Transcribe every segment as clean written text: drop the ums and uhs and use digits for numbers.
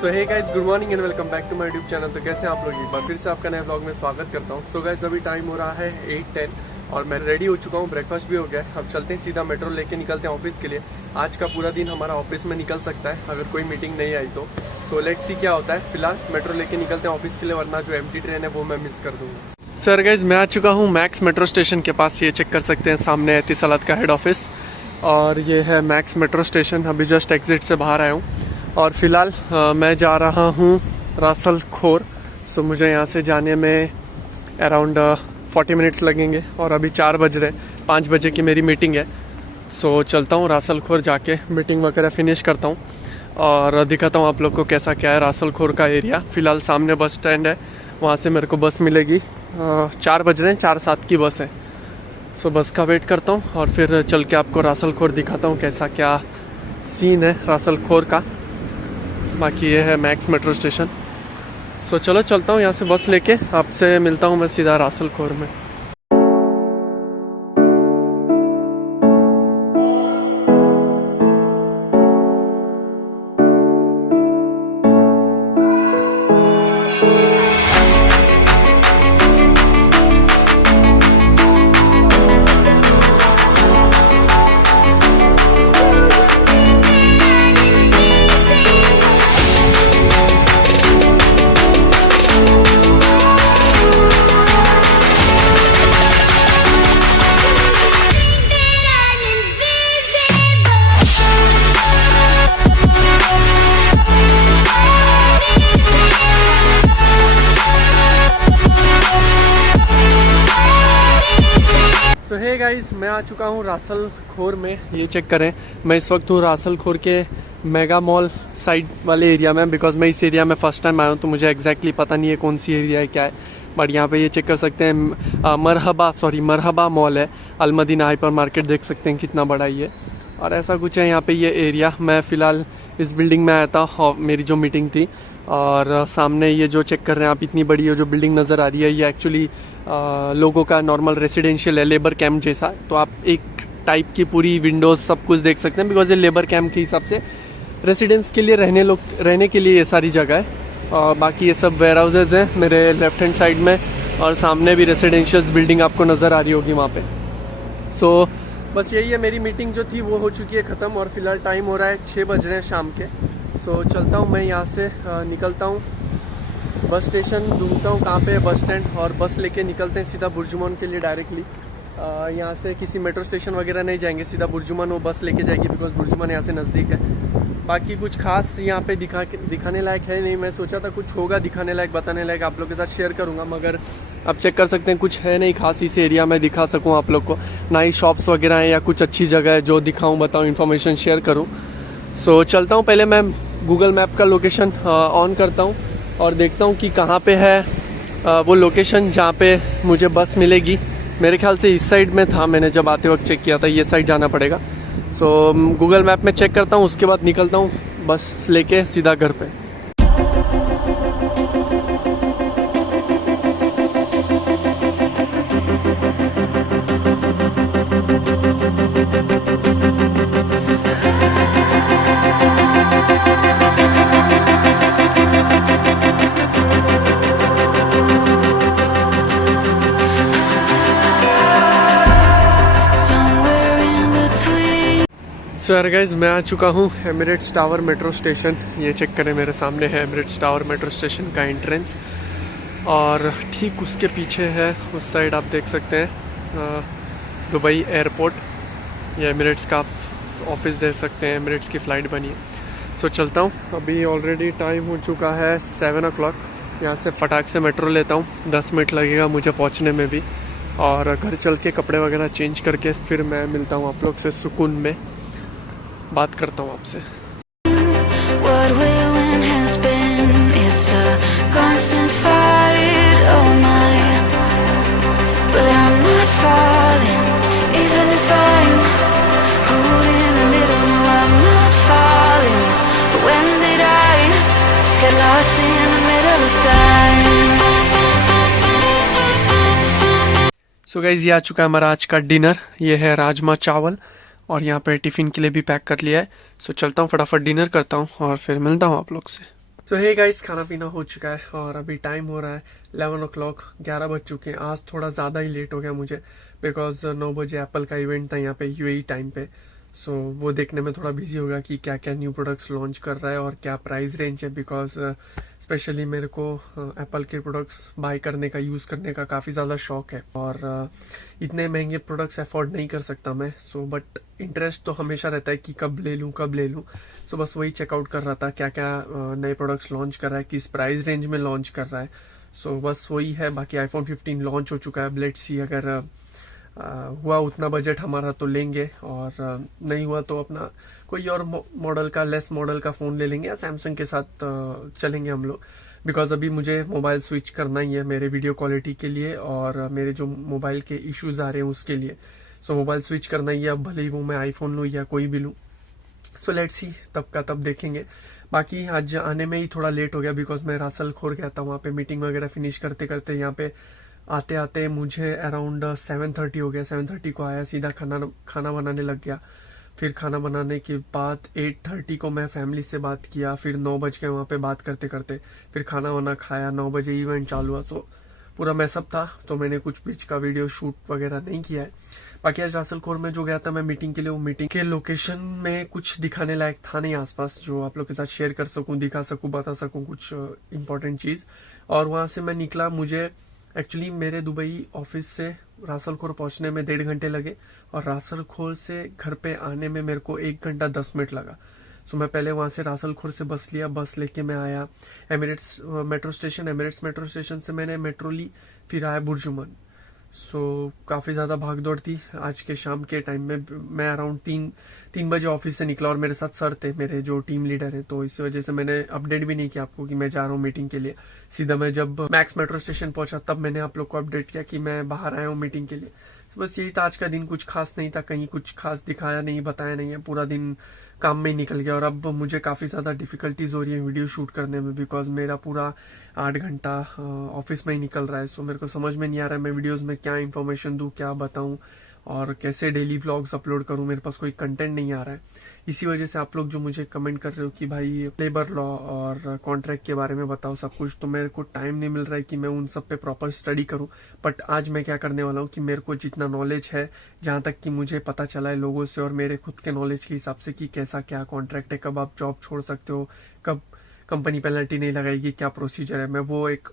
तो hey guys, good morning and welcome back to my YouTube channel. तो कैसे हैं आप लोग? एक बार फिर से आपका नए ब्लॉग में स्वागत करता हूं। सो गाइस, अभी टाइम हो रहा है 8:10 और मैं रेडी हो चुका हूं, ब्रेकफास्ट भी हो गया है। अब चलते हैं सीधा मेट्रो लेके निकलते हैं ऑफिस के लिए। आज का पूरा दिन हमारा ऑफिस में निकल सकता है अगर कोई मीटिंग नहीं आई तो। सो लेट्स सी क्या होता है। फिलहाल मेट्रो लेके निकलते हैं ऑफिस के लिए, वरना जो एम्प्टी ट्रेन है वो मैं मिस कर दूंगा। सर गाइस, मैं आ चुका हूँ मैक्स मेट्रो स्टेशन के पास। ये चेक कर सकते हैं, सामने है एतिसलात का हेड ऑफिस और ये है मैक्स मेट्रो स्टेशन। अभी जस्ट एग्जिट से बाहर आया हूँ और फिलहाल मैं जा रहा हूँ रासल खोर। सो मुझे यहाँ से जाने में अराउंड 40 मिनट्स लगेंगे और अभी 4 बज रहे, 5 बजे की मेरी मीटिंग है। सो चलता हूँ रासल खोर, जाके मीटिंग वगैरह फिनिश करता हूँ और दिखाता हूँ आप लोग को कैसा क्या है रासल खोर का एरिया। फ़िलहाल सामने बस स्टैंड है, वहाँ से मेरे को बस मिलेगी। 4 बज रहे हैं, 4:07 की बस है। सो बस का वेट करता हूँ और फिर चल के आपको रासल खोर दिखाता हूँ कैसा क्या सीन है रासल खोर का। बाकी ये है मैक्स मेट्रो स्टेशन। सो चलो चलता हूँ यहाँ से बस लेके, आपसे मिलता हूँ मैं सीधा रासल खोर में। सो हे गाइस, मैं आ चुका हूँ रासल खोर में। ये चेक करें, मैं इस वक्त हूँ रासल खोर के मेगा मॉल साइड वाले एरिया में। बिकॉज मैं इस एरिया में फर्स्ट टाइम आया हूँ तो मुझे एग्जैक्टली पता नहीं है कौन सी एरिया है क्या है। बट यहाँ पे ये चेक कर सकते हैं, मरहबा मॉल है। अलमदीना हाइपर मार्केट देख सकते हैं कितना बड़ा ये, और ऐसा कुछ है यहाँ पे ये एरिया। मैं फ़िलहाल इस बिल्डिंग में आया था और मेरी जो मीटिंग थी, और सामने ये जो चेक कर रहे हैं आप, इतनी बड़ी जो बिल्डिंग नज़र आ रही है, ये एक्चुअली लोगों का नॉर्मल रेसिडेंशियल है, लेबर कैंप जैसा। तो आप एक टाइप की पूरी विंडोज़ सब कुछ देख सकते हैं, बिकॉज ये लेबर कैंप के हिसाब से रेसिडेंट्स के लिए रहने के लिए ये सारी जगह है। और बाकी ये सब वेयर हाउसेज हैं मेरे लेफ्ट हैंड साइड में, और सामने भी रेसिडेंशियल बिल्डिंग आपको नज़र आ रही होगी वहाँ पे। सो बस यही है, मेरी मीटिंग जो थी वो हो चुकी है ख़त्म और फिलहाल टाइम हो रहा है 6 बज रहे हैं शाम के। सो चलता हूँ मैं यहाँ से, निकलता हूँ बस स्टेशन, ढूंढता हूँ कहाँ पे है बस स्टैंड, और बस लेके निकलते हैं सीधा बुर्जुमान के लिए डायरेक्टली। यहाँ से किसी मेट्रो स्टेशन वगैरह नहीं जाएंगे, सीधा बुर्जुमान वो बस लेके जाएगी, बिकॉज बुर्जुमान यहाँ से नज़दीक है। बाकी कुछ खास यहाँ पे दिखाने लायक है नहीं। मैं सोचा था कुछ होगा दिखाने लायक, बताने लायक, आप लोग के साथ शेयर करूँगा, मगर आप चेक कर सकते हैं कुछ है नहीं खास इस एरिया में दिखा सकूँ आप लोग को। ना ही शॉप्स वगैरह हैं या कुछ अच्छी जगह है जो दिखाऊँ, बताऊँ, इन्फॉर्मेशन शेयर करूँ। सो चलता हूँ, पहले मैं गूगल मैप का लोकेशन ऑन करता हूँ और देखता हूँ कि कहाँ पे है वो लोकेशन जहाँ पे मुझे बस मिलेगी। मेरे ख्याल से इस साइड में था, मैंने जब आते वक्त चेक किया था, ये साइड जाना पड़ेगा। सो गूगल मैप में चेक करता हूँ, उसके बाद निकलता हूँ बस लेके सीधा घर पे। सो यार गाइज, मैं आ चुका हूँ एमिरेट्स टावर मेट्रो स्टेशन। ये चेक करें, मेरे सामने है एमिरेट्स टावर मेट्रो स्टेशन का एंट्रेंस, और ठीक उसके पीछे है उस साइड आप देख सकते हैं दुबई एयरपोर्ट। ये एमिरेट्स का ऑफिस देख सकते हैं, एमिरेट्स की फ़्लाइट बनी है। सो चलता हूँ, अभी ऑलरेडी टाइम हो चुका है 7 o'clock। यहाँ से फटाक से मेट्रो लेता हूँ, 10 मिनट लगेगा मुझे पहुँचने में भी, और घर चल के कपड़े वगैरह चेंज करके फिर मैं मिलता हूँ आप लोग से, सुकून में बात करता हूँ आपसे। सो गाइज, ये आ चुका है हमारा आज का डिनर। ये है राजमा चावल, और यहाँ पे टिफ़िन के लिए भी पैक कर लिया है। सो चलता हूँ, फटाफट डिनर करता हूँ और फिर मिलता हूँ आप लोग से। तो हे गाइस, खाना पीना हो चुका है और अभी टाइम हो रहा है 11 o'clock, 11 बज चुके हैं। आज थोड़ा ज़्यादा ही लेट हो गया मुझे बिकॉज 9 बजे एप्पल का इवेंट था यहाँ पे यूएई टाइम पे। सो वो देखने में थोड़ा बिजी होगा कि क्या क्या न्यू प्रोडक्ट्स लॉन्च कर रहा है और क्या प्राइस रेंज है, बिकॉज स्पेशली मेरे को एप्पल के प्रोडक्ट्स बाय करने का, यूज़ करने का काफ़ी ज़्यादा शौक है और इतने महंगे प्रोडक्ट्स अफोर्ड नहीं कर सकता मैं। सो बट इंटरेस्ट तो हमेशा रहता है कि कब ले लूँ कब ले लूँ। सो बस वही चेकआउट कर रहा था क्या क्या नए प्रोडक्ट्स लॉन्च कर रहा है, किस प्राइस रेंज में लॉन्च कर रहा है। सो बस वही है। बाकी आईफोन 15 लॉन्च हो चुका है। अब लेट्स सी, अगर हुआ उतना बजट हमारा तो लेंगे और नहीं हुआ तो अपना कोई और मॉडल का, लेस मॉडल का फ़ोन ले लेंगे या सैमसंग के साथ चलेंगे हम लोग। बिकॉज अभी मुझे मोबाइल स्विच करना ही है मेरे वीडियो क्वालिटी के लिए और मेरे जो मोबाइल के इश्यूज आ रहे हैं उसके लिए। सो मोबाइल स्विच करना ही है, अब भले ही वो मैं आईफोन लूँ या कोई भी लूँ। सो लेट्स सी, तब का तब देखेंगे। बाकी आज आने में ही थोड़ा लेट हो गया बिकॉज मैं रासल खोर गया था, वहाँ पे मीटिंग वगैरह फिनिश करते करते यहाँ पे आते आते मुझे अराउंड 7:30 हो गया। 7:30 को आया, सीधा खाना बनाने लग गया। फिर खाना बनाने के बाद 8:30 को मैं फैमिली से बात किया। फिर 9 बज गए वहाँ पे बात करते करते। फिर खाना वाना खाया, 9 बजे इवेंट चालू हुआ। तो पूरा मैसअप था, तो मैंने कुछ बीच का वीडियो शूट वगैरह नहीं किया है। बाकी आज रासल खोर में जो गया था मैं मीटिंग के लिए, वो मीटिंग के लोकेशन में कुछ दिखाने लायक था नहीं आसपास जो आप लोग के साथ शेयर कर सकूं, दिखा सकूं, बता सकूं कुछ इंपॉर्टेंट चीज। और वहां से मैं निकला। मुझे एक्चुअली मेरे दुबई ऑफिस से रासल खोर पहुंचने में 1.5 घंटे लगे और रासल खोर से घर पे आने में मेरे को 1 घंटा 10 मिनट लगा। सो मैं पहले वहां से रासल खोर से बस लिया, बस लेके मैं आया Emirates metro station. Emirates metro station से मैंने मेट्रो ली, फिर आया बुर्जुमान। सो काफ़ी ज़्यादा भाग दौड़ थी आज के शाम के टाइम में। मैं अराउंड 3 बजे ऑफिस से निकला और मेरे साथ सर थे, मेरे जो टीम लीडर है। तो इस वजह से मैंने अपडेट भी नहीं किया आपको कि मैं जा रहा हूँ मीटिंग के लिए। सीधा मैं जब मैक्स मेट्रो स्टेशन पहुंचा तब मैंने आप लोग को अपडेट किया कि मैं बाहर आया हूँ मीटिंग के लिए। तो बस यही था आज का दिन। कुछ खास नहीं था, कहीं कुछ खास दिखाया नहीं, बताया नहीं है। पूरा दिन काम में ही निकल गया और अब मुझे काफ़ी ज़्यादा डिफिकल्टीज हो रही है वीडियो शूट करने में बिकॉज मेरा पूरा 8 घंटा ऑफिस में ही निकल रहा है। सो मेरे को समझ में नहीं आ रहा है मैं वीडियोस में क्या इन्फॉर्मेशन दूं, क्या बताऊं और कैसे डेली व्लॉग्स अपलोड करूं। मेरे पास कोई कंटेंट नहीं आ रहा है। इसी वजह से आप लोग जो मुझे कमेंट कर रहे हो कि भाई लेबर लॉ और कॉन्ट्रैक्ट के बारे में बताओ सब कुछ, तो मेरे को टाइम नहीं मिल रहा है कि मैं उन सब पे प्रॉपर स्टडी करूं। बट आज मैं क्या करने वाला हूं कि मेरे को जितना नॉलेज है, जहां तक कि मुझे पता चला है लोगों से और मेरे खुद के नॉलेज के हिसाब से कि कैसा क्या कॉन्ट्रैक्ट है, कब आप जॉब छोड़ सकते हो, कब कंपनी पेनल्टी नहीं लगाएगी, क्या प्रोसीजर है, मैं वो एक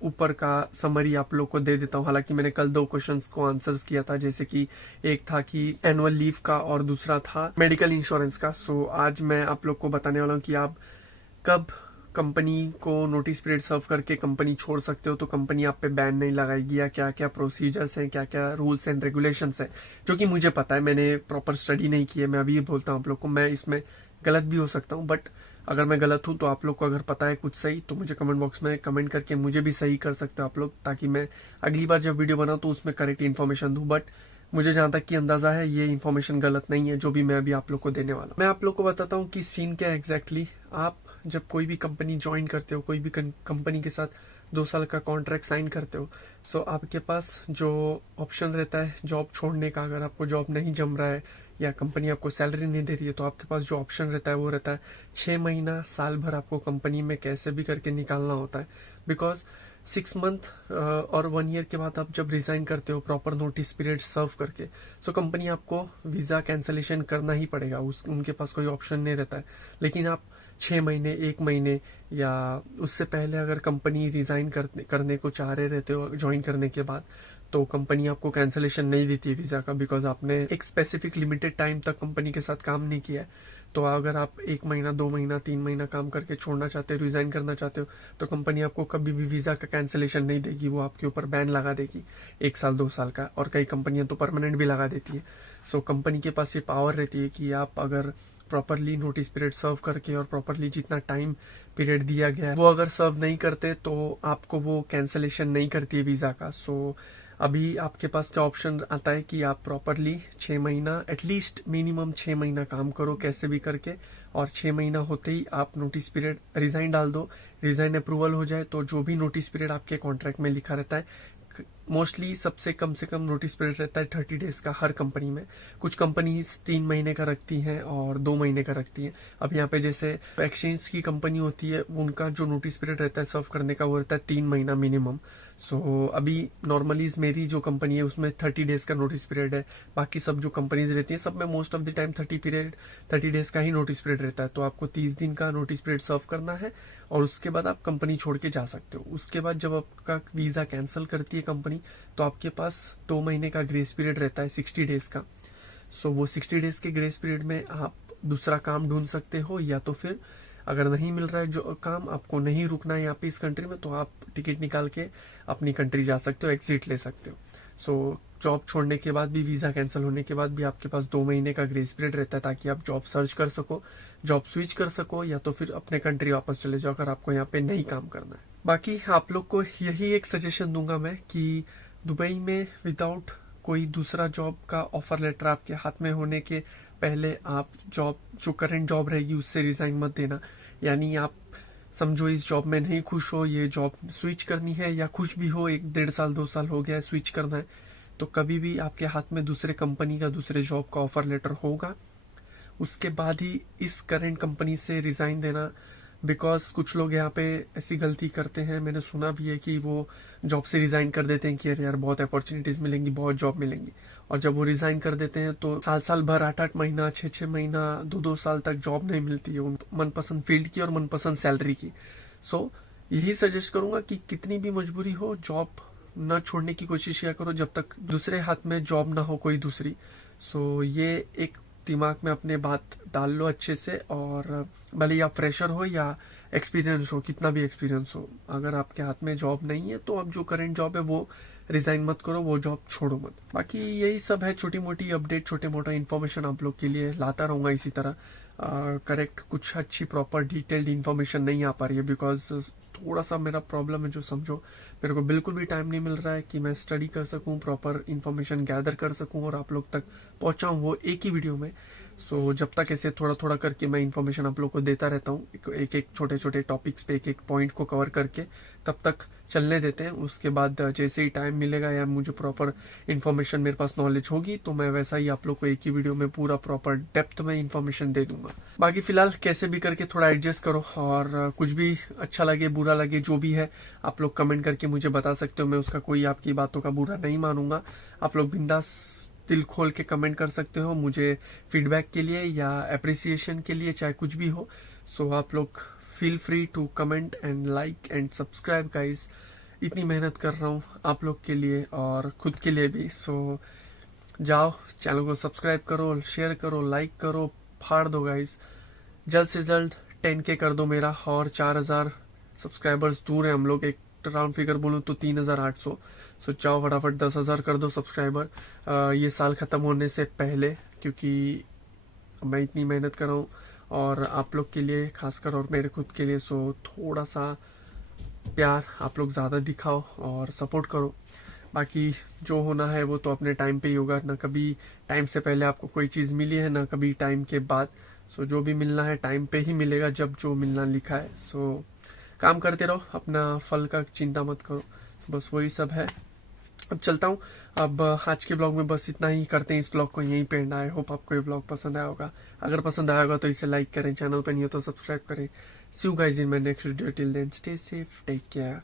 ऊपर का समरी आप लोग को दे देता हूँ। हालांकि मैंने कल 2 क्वेश्चंस को आंसर्स किया था, जैसे कि एक था कि एनुअल लीव का और दूसरा था मेडिकल इंश्योरेंस का। सो आज मैं आप लोग को बताने वाला हूँ कि आप कब कंपनी को नोटिस पीरियड सर्व करके कंपनी छोड़ सकते हो, तो कंपनी आप पे बैन नहीं लगाएगी, या क्या क्या प्रोसीजर्स हैं, क्या क्या रूल्स एंड रेगुलेशंस हैं, जो कि मुझे पता है। मैंने प्रॉपर स्टडी नहीं की है। मैं अभी बोलता हूँ आप लोग को, मैं इसमें गलत भी हो सकता हूँ। बट अगर मैं गलत हूं तो आप लोग को अगर पता है कुछ सही तो मुझे कमेंट बॉक्स में कमेंट करके मुझे भी सही कर सकते हो आप लोग, ताकि मैं अगली बार जब वीडियो बनाऊं तो उसमें करेक्ट इन्फॉर्मेशन दूं। बट मुझे जहां तक कि अंदाजा है ये इन्फॉर्मेशन गलत नहीं है जो भी मैं अभी आप लोग को देने वाला हूं। मैं आप लोग को बताता हूँ कि सीन क्या है एग्जैक्टली। आप जब कोई भी कंपनी ज्वाइन करते हो, कोई भी कंपनी के साथ 2 साल का कॉन्ट्रैक्ट साइन करते हो, सो आपके पास जो ऑप्शन रहता है जॉब छोड़ने का, अगर आपको जॉब नहीं जम रहा है या कंपनी आपको सैलरी नहीं दे रही है, तो आपके पास जो ऑप्शन रहता है वो रहता है 6 महीना, साल भर आपको कंपनी में कैसे भी करके निकालना होता है। बिकॉज 6 मंथ और 1 ईयर के बाद आप जब रिजाइन करते हो प्रॉपर नोटिस पीरियड सर्व करके, सो कंपनी आपको वीजा कैंसलेशन करना ही पड़ेगा। उनके पास कोई ऑप्शन नहीं रहता है। लेकिन आप 6 महीने, 1 महीने या उससे पहले अगर कंपनी रिजाइन करने को चाह रहे रहते हो ज्वाइन करने के बाद, तो कंपनी आपको कैंसलेशन नहीं देती है वीजा का, बिकॉज आपने एक स्पेसिफिक लिमिटेड टाइम तक कंपनी के साथ काम नहीं किया है। तो अगर आप 1 महीना, 2 महीना, 3 महीना काम करके छोड़ना चाहते हो, रिजाइन करना चाहते हो, तो कंपनी आपको कभी भी वीजा का कैंसलेशन नहीं देगी। वो आपके ऊपर बैन लगा देगी 1 साल 2 साल का, और कई कंपनियां तो परमानेंट भी लगा देती है। सो कंपनी के पास ये पावर रहती है कि आप अगर प्रॉपरली नोटिस पीरियड सर्व करके और प्रॉपरली जितना टाइम पीरियड दिया गया है वो अगर सर्व नहीं करते तो आपको वो कैंसलेशन नहीं करती है वीजा का। सो अभी आपके पास क्या ऑप्शन आता है कि आप प्रॉपरली 6 महीना, एटलीस्ट मिनिमम 6 महीना काम करो कैसे भी करके, और 6 महीना होते ही आप नोटिस पीरियड रिजाइन डाल दो। रिजाइन अप्रूवल हो जाए तो जो भी नोटिस पीरियड आपके कॉन्ट्रैक्ट में लिखा रहता है, मोस्टली सबसे कम से कम नोटिस पीरियड रहता है 30 डेज का हर कंपनी में। कुछ कंपनीज 3 महीने का रखती हैं और 2 महीने का रखती हैं। अब यहाँ पे जैसे एक्सचेंज की कंपनी होती है, उनका जो नोटिस पीरियड रहता है सर्व करने का वो रहता है 3 महीना मिनिमम। सो अभी नॉर्मली मेरी जो कंपनी है उसमें 30 डेज का नोटिस पीरियड है। बाकी सब जो कंपनीज रहती है सब में most of the time 30 days का ही नोटिस पीरियड रहता है। तो आपको 30 दिन का नोटिस पीरियड सर्व करना है और उसके बाद आप कंपनी छोड़ के जा सकते हो। उसके बाद जब आपका वीजा कैंसिल करती है कंपनी तो आपके पास 2 महीने का ग्रेस पीरियड रहता है 60 डेज का। सो वो 60 डेज के ग्रेस पीरियड में आप दूसरा काम ढूंढ सकते हो, या तो फिर अगर नहीं मिल रहा है जो काम, आपको नहीं रुकना है यहाँ पे इस कंट्री में, तो आप टिकट निकाल के अपनी कंट्री जा सकते हो, एग्जिट ले सकते हो। सो जॉब छोड़ने के बाद भी, वीजा कैंसिल होने के बाद भी आपके पास 2 महीने का ग्रेस पीरियड रहता है ताकि आप जॉब सर्च कर सको, जॉब स्विच कर सको, या तो फिर अपने कंट्री वापस चले जाओ अगर आपको यहाँ पे नहीं काम करना है। बाकी आप लोग को यही एक सजेशन दूंगा मैं कि दुबई में विदाउट कोई दूसरा जॉब का ऑफर लेटर आपके हाथ में होने के पहले आप जॉब, जो करंट जॉब रहेगी उससे रिजाइन मत देना। यानी आप समझो इस जॉब में नहीं खुश हो, ये जॉब स्विच करनी है, या खुश भी हो, 1-1.5 साल 2 साल हो गया है, स्विच करना है, तो कभी भी आपके हाथ में दूसरे कंपनी का, दूसरे जॉब का ऑफर लेटर होगा, उसके बाद ही इस करंट कंपनी से रिजाइन देना। बिकॉज कुछ लोग यहाँ पे ऐसी गलती करते हैं, मैंने सुना भी है कि वो जॉब से रिजाइन कर देते हैं कि अरे यार बहुत अपॉर्चुनिटीज मिलेंगी, बहुत जॉब मिलेंगी, और जब वो रिजाइन कर देते हैं तो साल भर, 8 महीना, 6 महीना, 2 साल तक जॉब नहीं मिलती है उन मनपसंद फील्ड की और मनपसंद सैलरी की। सो यही सजेस्ट करूंगा कि कितनी भी मजबूरी हो, जॉब न छोड़ने की कोशिश किया करो जब तक दूसरे हाथ में जॉब ना हो कोई दूसरी। सो ये एक दिमाग में अपने बात डाल लो अच्छे से। और भले ही आप फ्रेशर हो या एक्सपीरियंस हो, कितना भी एक्सपीरियंस हो, अगर आपके हाथ में जॉब नहीं है तो अब जो करंट जॉब है वो रिजाइन मत करो, वो जॉब छोड़ो मत। बाकी यही सब है, छोटी मोटी अपडेट, छोटे मोटा इन्फॉर्मेशन आप लोग के लिए लाता रहूंगा इसी तरह। करेक्ट कुछ अच्छी प्रॉपर डिटेल्ड इन्फॉर्मेशन नहीं आ पा रही है बिकॉज थोड़ा सा मेरा प्रॉब्लम है, जो समझो मेरे को बिल्कुल भी टाइम नहीं मिल रहा है कि मैं स्टडी कर सकूं, प्रॉपर इन्फॉर्मेशन गैदर कर सकूं और आप लोग तक पहुंचाऊं वो एक ही वीडियो में। सो जब तक ऐसे थोड़ा थोड़ा करके मैं इन्फॉर्मेशन आप लोग को देता रहता हूँ, एक एक छोटे छोटे टॉपिक्स पे एक एक पॉइंट को कवर करके, तब तक चलने देते हैं। उसके बाद जैसे ही टाइम मिलेगा या मुझे प्रॉपर इन्फॉर्मेशन, मेरे पास नॉलेज होगी, तो मैं वैसा ही आप लोग को एक ही वीडियो में पूरा प्रॉपर डेप्थ में इन्फॉर्मेशन दे दूंगा। बाकी फिलहाल कैसे भी करके थोड़ा एडजस्ट करो, और कुछ भी अच्छा लगे, बुरा लगे, जो भी है आप लोग कमेंट करके मुझे बता सकते हो। मैं उसका कोई आपकी बातों का बुरा नहीं मानूंगा। आप लोग बिंदास दिल खोल के कमेंट कर सकते हो मुझे फीडबैक के लिए या अप्रिसिएशन के लिए, चाहे कुछ भी हो। सो आप लोग feel free to comment and like and subscribe guys. इतनी मेहनत कर रहा हूँ आप लोग के लिए और खुद के लिए भी। सो जाओ चैनल को सब्सक्राइब करो, शेयर करो, लाइक करो, फाड़ दो गाइस। जल्द से जल्द 10K कर दो मेरा, और 4000 सब्सक्राइबर्स दूर है हम लोग, एक राउंड फिगर बोलूं तो 3800। सो चाहो फटाफट 10,000 कर दो सब्सक्राइबर ये साल खत्म होने से पहले, क्योंकि मैं इतनी मेहनत कर रहा हूँ और आप लोग के लिए खासकर, और मेरे खुद के लिए। सो थोड़ा सा प्यार आप लोग ज्यादा दिखाओ और सपोर्ट करो। बाकी जो होना है वो तो अपने टाइम पे ही होगा, ना कभी टाइम से पहले आपको कोई चीज मिली है, ना कभी टाइम के बाद। सो जो भी मिलना है टाइम पे ही मिलेगा, जब जो मिलना लिखा है। सो काम करते रहो, अपना फल का चिंता मत करो। बस वही सब है। अब चलता हूँ। अब आज के ब्लॉग में बस इतना ही करते हैं, इस ब्लॉग को यहीं पे एंड। आई होप आपको ये ब्लॉग पसंद आया होगा। अगर पसंद आया होगा तो इसे लाइक करें, चैनल पर नहीं हो तो सब्सक्राइब करें। See you guys in my next video, till then stay safe, take care.